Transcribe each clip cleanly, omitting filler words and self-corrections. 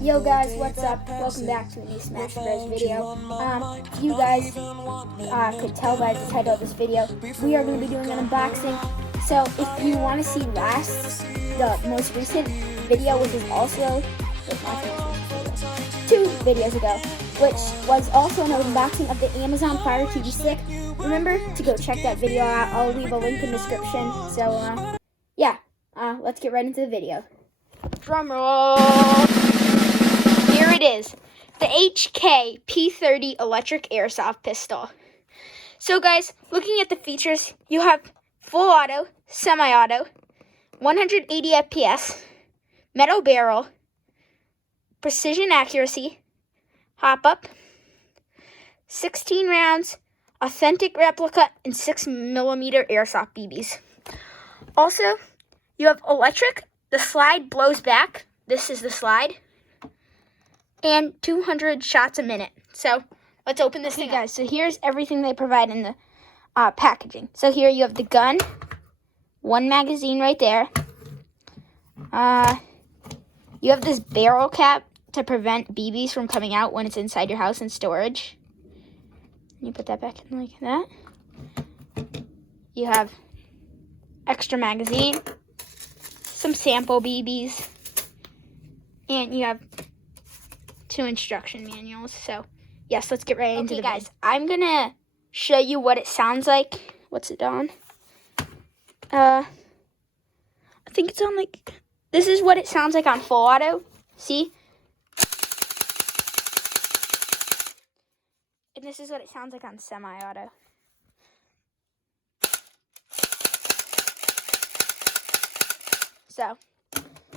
Yo guys, what's up? Welcome back to a new Smash Bros video. You guys could tell by the title of this video, we are going to be doing an unboxing. So if you want to see the most recent video, which is also 2 videos ago, which was also an unboxing of the Amazon Fire TV stick, remember to go check that video out. I'll leave a link in the description. So let's get right into the video. Drum roll. Here it is, the H&K P30 electric airsoft pistol. So guys, looking at the features, you have full auto, semi-auto, 180 FPS, metal barrel, precision accuracy, hop-up, 16 rounds, authentic replica, and 6mm airsoft BBs. Also, you have electric, the slide blows back, this is the slide, and 200 shots a minute. So let's open this thing up. Guys, so here's everything they provide in the packaging. So here you have the gun, 1 magazine right there. You have this barrel cap to prevent BBs from coming out when it's inside your house in storage. You put that back in like that. You have extra magazine, some sample BBs, and you have 2 instruction manuals. So yes, let's get right into the guys. I'm gonna show you what it sounds like. What's it on? I think it's on like, this is what it sounds like on full auto. See? And this is what it sounds like on semi-auto. So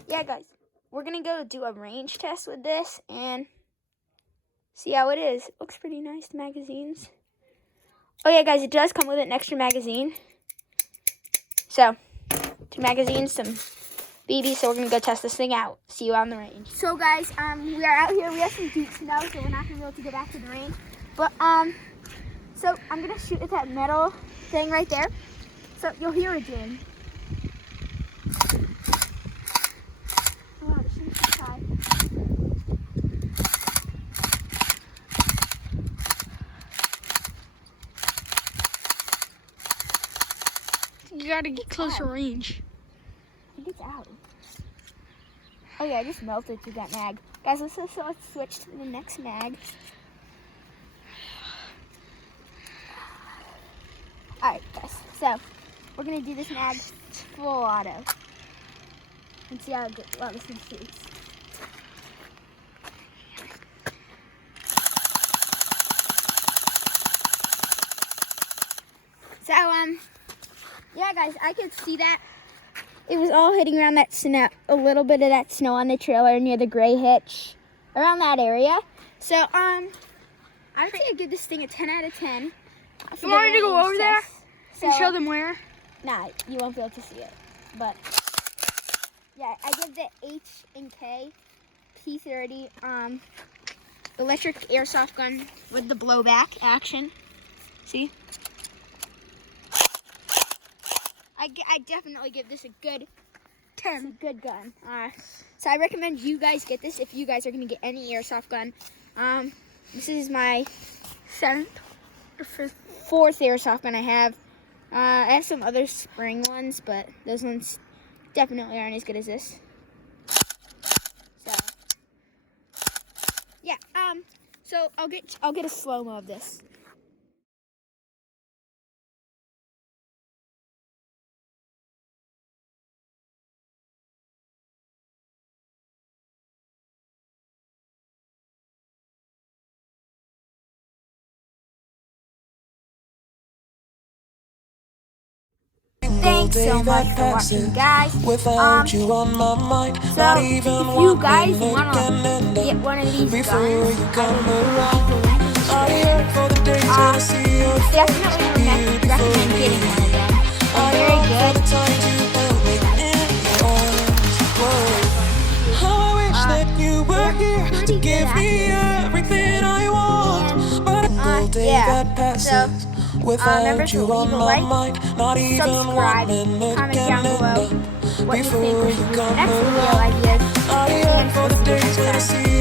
yeah guys, we're gonna go do a range test with this and see how it is. It looks pretty nice, the magazines. Oh yeah guys, it does come with an extra magazine. So 2 magazines, some BBs, so we're gonna go test this thing out. See you on the range. So guys, we are out here, we have some deep snow, so we're not gonna be able to go back to the range. But so I'm gonna shoot at that metal thing right there. So you'll hear a jam. You gotta get closer range. I think it's out. Oh yeah, I just melted through that mag. Guys, let's switch to the next mag. Alright guys, so we're gonna do this mag full auto and see how well this one shoots. So yeah guys, I could see that it was all hitting around that snow, a little bit of that snow on the trailer near the gray hitch, around that area. So I would say I give this thing a 10 out of 10. You want me to go over there and show them where? Nah, you won't be able to see it. But yeah, I give the H&K P30 electric airsoft gun with the blowback action. See? I definitely give this a good 10. It's a good gun. So I recommend you guys get this if you guys are going to get any airsoft gun. This is my 7th or 4th airsoft gun I have. I have some other spring ones, but those ones definitely aren't as good as this. So yeah, so I'll get a slow-mo of this. Thanks so much for watching, guys. Without you on my mind, so not even if you guys want to to get one of these before guns, you come around. I yearn for the days when I see your definitely recommend getting one of them. They're very good. How I wish that you were here to give me everything I want, but a cold day that passes. Remember Without to you leave a on my like, mind, not even subscribe, 1 minute comment can down below end up what you think before we you should do come next video around. ideas. I yearn for the days when I see